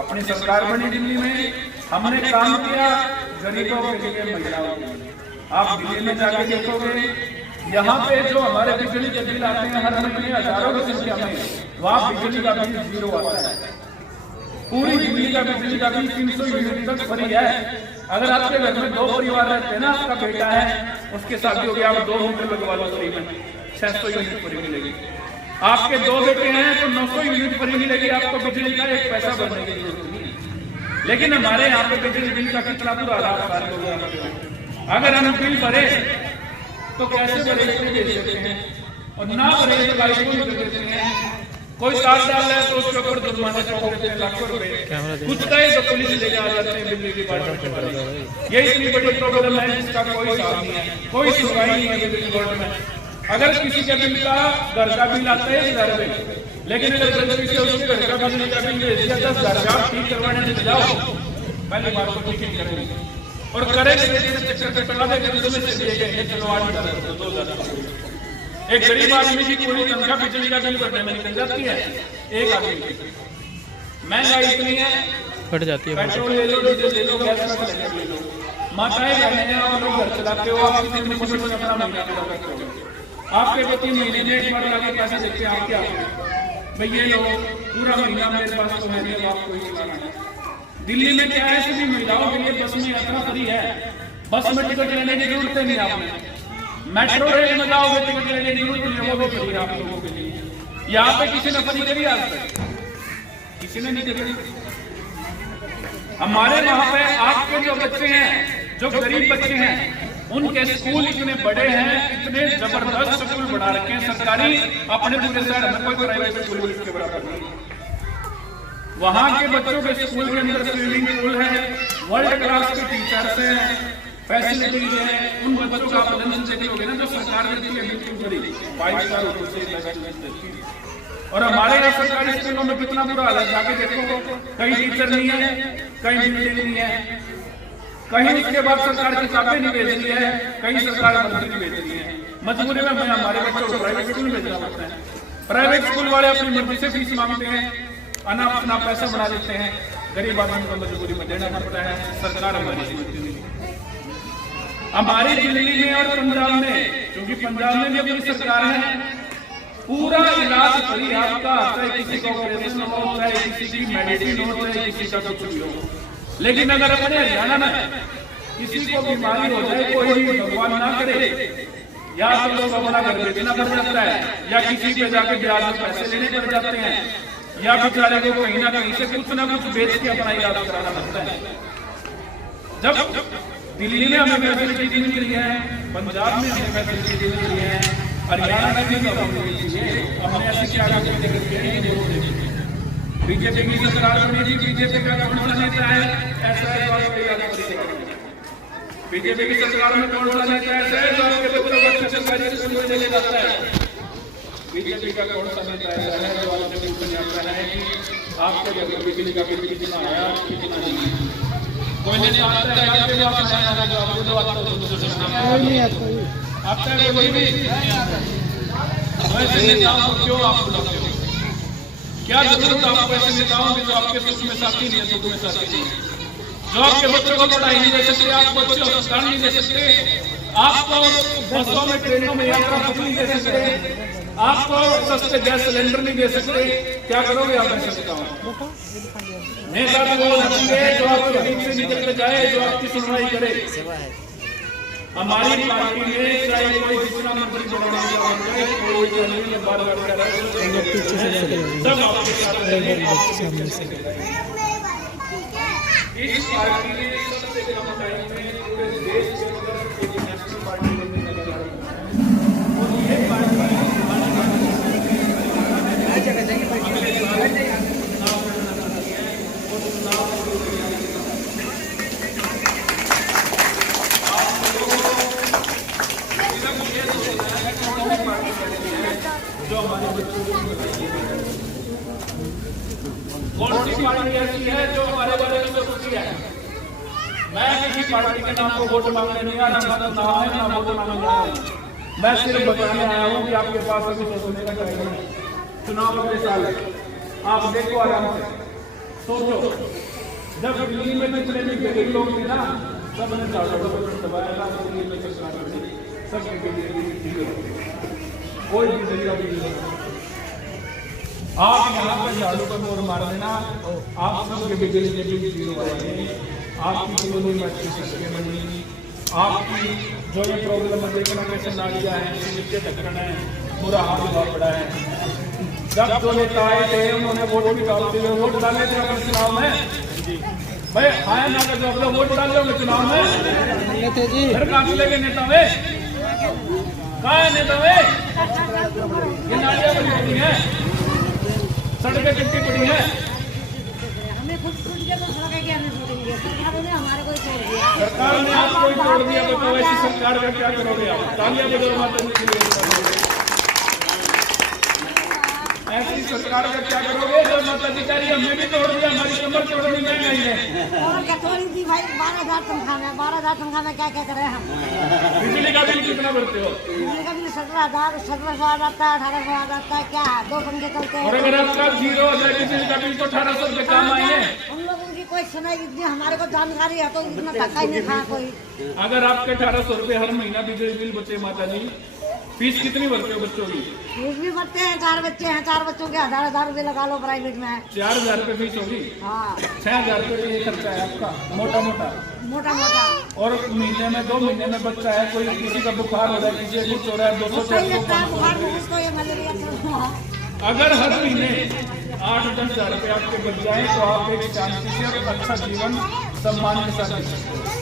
अपनी सरकार बनी दिल्ली में, हमने काम किया गरीबों के लिए, महिलाओं के लिए। आप दिल्ली में जाके देखोगे, यहाँ पे जो हमारे बिजली के बिल आते हैं हर महीने हजारों की संख्या में, वहाँ बिजली का बिल 0 आता है। पूरी दिल्ली का बिजली का बिल 300 यूनिट तक फ्री है। अगर आपके घर में 2 परिवार रहते हैं ना, आपका बेटा है, उसके शादी हो गया, आप 2 मीटर लगवा लो फ्री में, 600 यूनिट फ्री मिलेगी। आपके 2 बेटे हैं तो 900 यूनिट फ्री मिलेगी, आपको बिजली का 1 पैसा भरने की जरूरत नहीं। लेकिन हमारे यहाँ पे बिजली बिल का कितना बुरा हाल है। अगर हम बिल भरे तो कैसे भरे दे सकते हैं, और ना भरे तो गाड़ी को कर देते हैं। कोई तार डाल रहा है तो उसके ऊपर जुर्माना चढ़ा देते हैं लाखों रुपए, कुछ कहे तो पुलिस ले जा जाते हैं बिजली डिपार्टमेंट वाले। ये इतनी बड़ी प्रॉब्लम है जिसका कोई हिसाब नहीं है, कोई सुनवाई नहीं है बिजली बोर्ड में। अगर किसी के बिल का घर का बिल आता है 1000 रुपए, लेकिन अगर गलती से उसके घर का बिजली का बिल भेज दिया 10,000 का, ठीक करवाने से जाओ, पहली बार को ठीक करेंगे और करेंगे चक्कर कटवा देंगे, उसमें से दिए चलो 8,000 2,000। एक गरीब आदमी की पूरी तनख्वाह बिजली का बिल भरने में निकल जाती है। एक आदमी की महंगाई इतनी है, फट जाती है। पेट्रोल ले लो, डीजल ले लो, गैस का सिलेंडर ले लो, माताएं बहनें और लोग घर चलाते हो, आप कितनी मुश्किल से अपना महीना पूरा करते हो। आपके पति महीने में एक बार लाके पैसे देते हैं, आप क्या भाई ये लो पूरा महीना मेरे पास तो है नहीं, आपको ही चलाना है। दिल्ली में क्या है, सभी महिलाओं के लिए बस में यात्रा फ्री है, बस में टिकट लेने की जरूरत नहीं आपने। मेट्रो रेल में जाओगे टिकट लेने की जरूरत नहीं है, वो भी फ्री है आप लोगों के लिए। यहाँ पे किसी ने फ्री करी आज तक, किसी ने नहीं करी। हमारे वहां पे आपके जो बच्चे हैं, जो गरीब बच्चे हैं, उनके स्कूल इतने बड़े हैं, इतने जबरदस्त स्कूल बना रखे हैं सरकारी, अपने पूरे शहर में कोई प्राइवेट स्कूल इसके बराबर नहीं। वहां के बच्चों के स्कूल के अंदर स्विमिंग पूल है, वर्ल्ड क्लास के टीचर्स हैं, फैसिलिटीज है। उन बच्चों का आप लंच देख लोगे ना, जो सरकार देती है बिल्कुल फ्री, 5 स्टार होटल से बेस्ट लंच देती है। और हमारे यहाँ सरकारी स्कूलों में कितना बुरा हाल है, जाके देखो, कहीं टीचर नहीं है, कहीं बिल्डिंग नहीं है, कहीं इसके बाद सरकार किताबें नहीं भेज रही है, कहीं सरकार मंदिर नहीं भेज रही है। मजबूरी में हमारे बच्चों को प्राइवेट स्कूल भेजना पड़ता है। प्राइवेट स्कूल वाले अपनी मर्जी से फीस मांगते हैं, अपना पैसा बढ़ा देते हैं, गरीब आदमी को मजबूरी में देना पड़ता है, सरकार हमारी समझती नहीं। हमारी दिल्ली में और पंजाब में, क्योंकि पंजाब में भी अपनी सरकार है, पूरा इलाज फ्री आपका, चाहे किसी का ऑपरेशन हो, चाहे किसी की मेडिसिन हो, चाहे किसी का कुछ भी हो। लेकिन अगर अपने हरियाणा में किसी को बीमारी हो जाए, कोई भी भगवान ना करे, या तो लोग अपना घर बेचना पड़ जाता है, या किसी पे जाके ब्याज में पैसे लेने पड़ जाते हैं, या बेचारे को कहीं ना कहीं से कुछ ना कुछ बेच के अपना इलाज कराना पड़ता है। जब दिल्ली में हमें फैसिलिटी मिल रही है, पंजाब में हमें फैसिलिटी मिल रही है, हरियाणा में भी हमने ऐसी क्या बीजेपी की सरकार बनी थी, बीजेपी का कौन सा नेता है ऐसा है, बीजेपी की सरकार में कौन सा नेता ऐसा है जो आपके बच्चों को सरकारी स्कूल में ले जाता है। बीजेपी का कौन सा नेता ऐसा है जो आपके पूछने आता है कि आपके घर में बिजली का बिल कितना आया कितना नहीं। कोई नहीं आता है, आपके पास आया जो आपको जो आता है आता है कोई भी वैसे नेताओं को क्यों आप बुलाते हो? क्या जरूरत आपको ऐसे नेताओं की जो आपके सुख में साथी नहीं है, दुख में साथी नहीं है, जो आपके बच्चों को पढ़ाई नहीं दे सकते, आप बच्चों को संस्कार नहीं दे सकते, आपको बसों में ट्रेनों में यात्रा नहीं दे सकते, आपको सस्ते गैस सिलेंडर नहीं दे सकते। क्या करोगे आप ऐसे नेताओं? नेता तो वो होंगे जो आपके बीच से निकल के जाए, जो आपकी सुनवाई करे। हमारी पार्टी में चाहे कोई दूसरा मंत्री बनाना चाहे, कोई बार बार कर रहा है, सब आपके साथ इस पार्टी ने सबसे कम टाइम में पूरे देश के अंदर एक नेशनल पार्टी बनने का लगा और ये पार्टी जो हमारे बच्चों को कौन सी पार्टी ऐसी है जो हमारे बारे में सोचती है। मैं किसी पार्टी के नाम को वोट मांगने नहीं आया, ना है ना वोट मांगने आया, मैं सिर्फ बताने आया हूँ कि आपके पास अभी सोचने का टाइम है। चुनाव अगले साल आप देखो आराम से सोचो, जब दिल्ली में जितने भी गरीब लोग थे ना, सबने झाड़ू का दबाया था, दिल्ली में सरकार ने सबके बिजली कोई बिजली का बिल नहीं। आप यहाँ पर झाड़ू का मोर मार देना, आप सबके बिजली के बिल जीरो आएंगे, आपकी कॉलोनी में अच्छी सड़कें बनेंगी, आपकी जो ये प्रॉब्लम है, देखना कैसे नालियाँ हैं, नीचे ढक्कन है, बुरा हाल हुआ पड़ा है। जब जो नेता आए थे उन्होंने वोट भी डालते हुए वोट डाले थे अपने चुनाव में, भाई आया ना कर जो अपना वोट डाल रहे चुनाव में, फिर कहाँ चले गए नेता वे, कहाँ है नेता वे? ये नालियाँ बड़ी पड़ी है, सड़कें कितनी पड़ी है, सरकार ने आपको ही तोड़ दिया, तो ऐसी सरकार का क्या करोगे आप? तालियां बजाओ माता जी के लिए। ऐसी सरकार का क्या करोगे जो माता जी कह रही है हमें भी तोड़ दिया, हमारी कमर तोड़नी नहीं गई है। और कटोरी दी भाई 12,000 तनख्वाह में, 12,000 तनख्वाह में क्या क्या करें हम? बिजली का बिल कितना भरते हो? बिजली का बिल 17,000, 1700 आ जाता है, 1800 आ जाता है, क्या 2 पंखे चलते हैं। और अगर आपका 0 हो जाए बिजली का बिल तो 1800 रुपये काम आएंगे। उन लोगों की कोई सुनाई इतनी हमारे को जानकारी है तो इतना धक्का ही नहीं खा कोई। अगर आपके 1800 रुपये हर महीना बिजली बिल बचे माता जी, फीस कितनी भरते हो बच्चों की? फीस भी भरते हैं, 4 बच्चे हैं, 4 बच्चों के 1,000 रुपये लगा लो प्राइवेट में। 4,000 रुपये फीस होगी, हाँ 6,000 रुपये ये खर्चा है आपका मोटा मोटा। मोटा मोटा। और महीने में 2 महीने में बच्चा है, कोई किसी का बुखार हो रहा है, किसी कुछ हो रहा है, 200 सही लगता है बुखार में उसको, ये मलेरिया चल रहा है। अगर हर महीने 8-10 हज़ार रुपये आपके बच जाए तो आप एक शांति से और अच्छा जीवन सम्मान के साथ जी सकते हैं।